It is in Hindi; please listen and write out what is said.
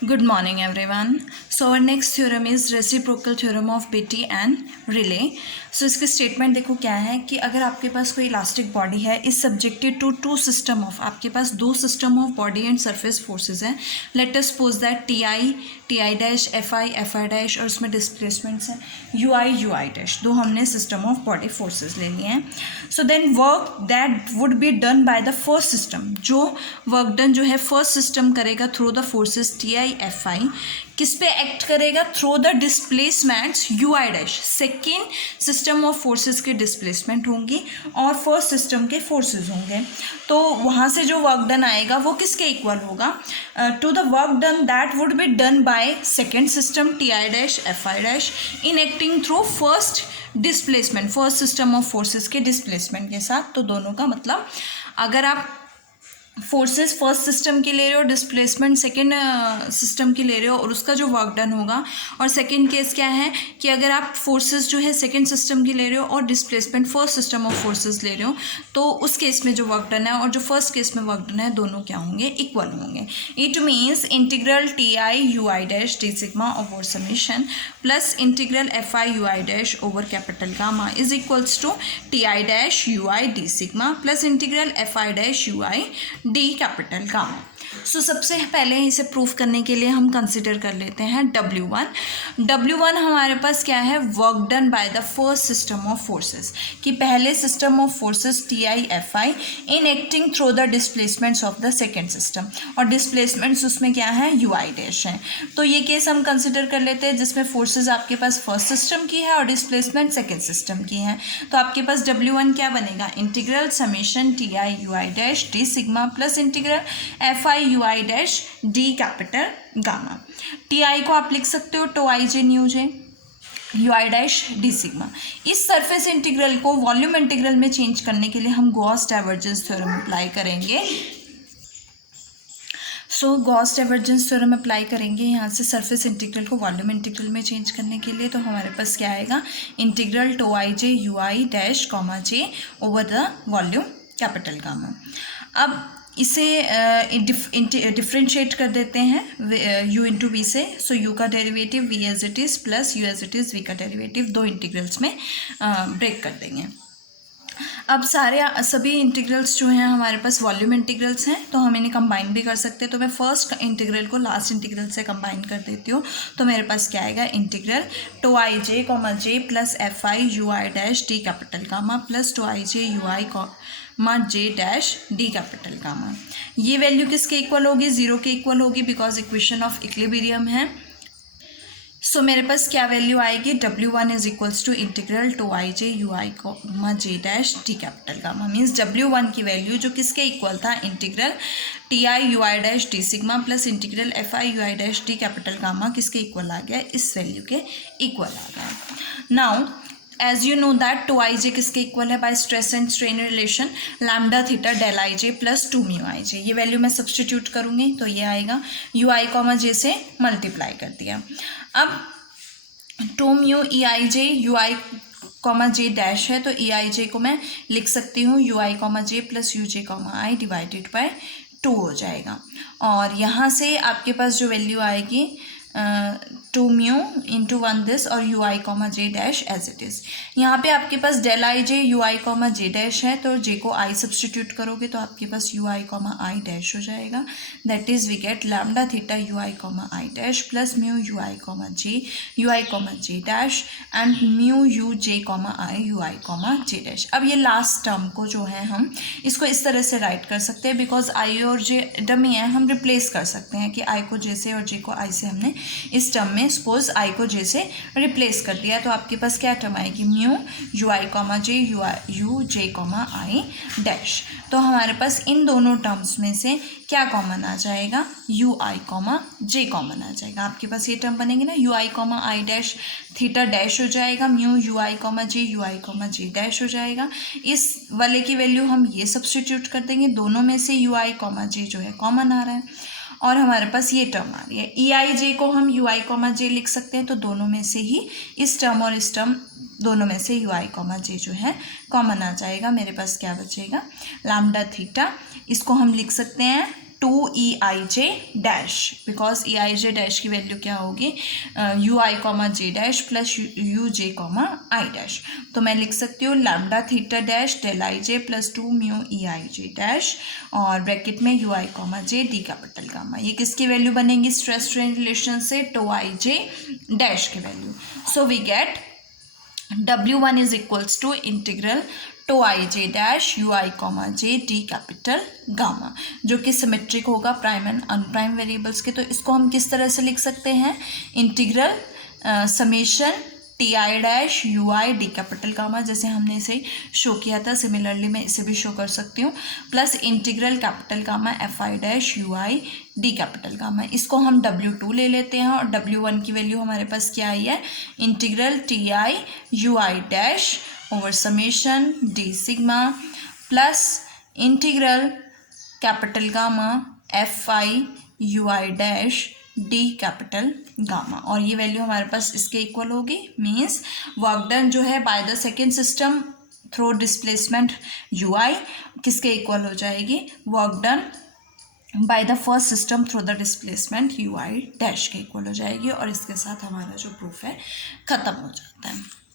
Good morning everyone. So our next theorem is reciprocal theorem of Betti and Rayleigh. So इसके स्टेटमेंट देखो क्या है कि अगर आपके पास कोई इलास्टिक बॉडी है is subjected to two system of, आपके पास दो system of body and surface forces हैं. Let us suppose that T I dash F I dash और उसमें डिस्प्लेसमेंट्स हैं यू आई डैश. दो हमने सिस्टम ऑफ बॉडी फोर्सेज ले लिए हैं. So then work that would be done by the first system, जो वर्क डन जो है फर्स्ट सिस्टम करेगा through the forces T I F I, किस पे एक्ट करेगा? Through the displacements U I dash. Second system of forces के डिस्प्लेसमेंट होंगी और फर्स्ट सिस्टम के फोर्सेस होंगे. तो वहाँ से जो वर्क डन आएगा वो किसके इक्वल होगा? To the work done that would be done by second system T I dash F I dash in acting through first displacement, first system of forces के डिस्प्लेसमेंट के साथ. तो दोनों का मतलब अगर आप फोर्सेस फर्स्ट सिस्टम की ले रहे हो, डिस्प्लेसमेंट सेकेंड सिस्टम की ले रहे हो और उसका जो वर्क डन होगा, और सेकेंड केस क्या है कि अगर आप फोर्सेस जो है सेकेंड सिस्टम की ले रहे हो और displacement first system of forces ले रहे हो, तो उस केस में जो वर्क डन है और जो फर्स्ट केस में वर्क डन है दोनों क्या होंगे? इक्वल होंगे. It means integral T I U I dash D sigma over summation plus integral F I U I dash over capital gamma is equals to T I dash U I D sigma plus integral F I dash U I D capital gamma. So सबसे पहले इसे प्रूफ करने के लिए हम कंसिडर कर लेते हैं W1 हमारे पास क्या है? Work done by the first system of forces, कि पहले system of forces T I F I in acting through the displacements of the second system, और डिस्प्लेसमेंट्स उसमें क्या है? यू आई डैश है. तो ये केस हम कंसिडर कर लेते हैं जिसमें फोर्सेज आपके पास फर्स्ट सिस्टम की है और डिस्प्लेसमेंट सेकेंड सिस्टम की है. तो आपके पास W1 क्या बनेगा? Integral summation T I U I dash D sigma plus integral F I U I dash D capital gamma. T I को आप लिख सकते हो tau I J nu J U I dash D sigma. इस सरफेस इंटीग्रल को वॉल्यूम इंटीग्रल में चेंज करने के लिए हम गॉस डाइवर्जेंस थ्योरम अप्लाई करेंगे. So Gauss divergence theorem apply करेंगे यहाँ से सरफेस इंटीग्रल को वॉल्यूम इंटीग्रल में चेंज करने के लिए. तो हमारे पास क्या आएगा? Integral tau I J U I dash comma J over the volume capital gamma. अब इसे डिफ्रेंशिएट कर देते हैं u इंटू वी से. सो u का derivative v as it is plus u as it is v का डेरिवेटिव दो इंटीग्रल्स में ब्रेक कर देंगे. अब सभी इंटीग्रल्स जो हैं हमारे पास वॉल्यूम इंटीग्रल्स हैं, तो हम इन्हें कंबाइन भी कर सकते हैं. तो मैं फर्स्ट इंटीग्रल को लास्ट इंटीग्रल से कंबाइन कर देती हूँ. तो मेरे पास क्या आएगा? Integral tau I J comma J plus F I U I dash D capital gamma plus tau I J U I J dash D capital gamma. ये वैल्यू किसके इक्वल होगी? ज़ीरो के इक्वल होगी बिकॉज इक्वेशन ऑफ इक्विलिब्रियम है. सो मेरे पास क्या वैल्यू आएगी? W1 is equals to integral to I J U I comma J dash D capital gamma. Means W1 की वैल्यू जो किसके इक्वल था? Integral T I U I dash D sigma plus integral F I U I dash D capital gamma किसके इक्वल आ गया? इस वैल्यू के इक्वल आ गया. Now as you know that tau I J किसके इक्वल है? By stress and strain relation lambda theta del I J plus to mu आई जे. ये वैल्यू मैं सब्सटीट्यूट करूँगी तो ये आएगा. यू आई कॉमा जे से मल्टीप्लाई कर दिया. अब two mu E I J U I comma J dash है, तो ई आई जे को मैं लिख सकती हूँ you I comma J plus you J comma I divided by 2 हो जाएगा. और यहाँ से आपके पास जो वैल्यू आएगी two mu into one this और U I comma J dash as it is. यहाँ पे आपके पास del I J U I comma J dash है, तो जे को आई सब्सटीट्यूट करोगे तो आपके पास U I comma I dash हो जाएगा. That is we get lambda theta U I comma I dash plus mu U I comma J U I comma J dash and mu you J comma I U I comma J dash. अब ये लास्ट टर्म को जो है हम इसको इस तरह से राइट कर सकते हैं बिकॉज आई और जे डमी है, हम रिप्लेस कर सकते हैं कि आई को जे से और जे को आई से हमने इस टर्म में सपोज आई को जे से रिप्लेस कर दिया. तो आपके पास क्या टर्म आएगी? Mu U I comma J you J comma I dash. तो हमारे पास इन दोनों टर्म्स में से क्या कॉमन आ जाएगा? U I comma J common आ जाएगा. आपके पास ये टर्म बनेंगे ना, U I comma I dash theta dash हो जाएगा, mu U I comma J U I comma J dash हो जाएगा. इस वाले की वैल्यू हम ये सब्सटीट्यूट कर देंगे. दोनों में से यू आई कॉमा जे जो है कॉमन आ रहा है और हमारे पास ये टर्म आ रही है. ई आई जे को हम यू आई कॉमा जे लिख सकते हैं. तो दोनों में से ही इस टर्म और इस टर्म दोनों में से यू आई कॉमा जे जो है कॉमन आ जाएगा. मेरे पास क्या बचेगा? Lambda theta. इसको हम लिख सकते हैं 2EIJ dash, because EIJ dash की वैल्यू क्या होगी, UI comma J dash plus UJ comma I dash. तो मैं लिख सकती हूँ lambda theta dash del IJ plus 2 mu EIJ dash और ब्रैकेट में UI comma J D capital gamma. ये किसकी वैल्यू बनेगी स्ट्रेस स्ट्रेन रिलेशन से, 2IJ डैश की value. So we get W1 is equals to integral 2IJ dash UI comma J D capital gamma, जो कि सिमेट्रिक होगा प्राइम एंड अनप्राइम वेरिएबल्स के। तो इसको हम किस तरह से लिख सकते हैं, integral summation TI dash UI D capital gamma, जैसे हमने इसे शो किया था, सिमिलरली मैं इसे भी शो कर सकती हूँ, plus integral capital gamma FI dash UI D capital gamma. इसको हम W2 ले लेते हैं और W1 की वैल्यू हमारे पास क्या आई है, integral TI UI dash over summation D sigma plus integral capital gamma FI UI dash D capital gamma. और ये वैल्यू हमारे पास इसके इक्वल होगी, मीन्स वर्क डन जो है by the second system through displacement UI किसके इक्वल हो जाएगी, work done by the first system through the displacement UI dash के इक्वल हो जाएगी। और इसके साथ हमारा जो प्रूफ है ख़त्म हो जाता है।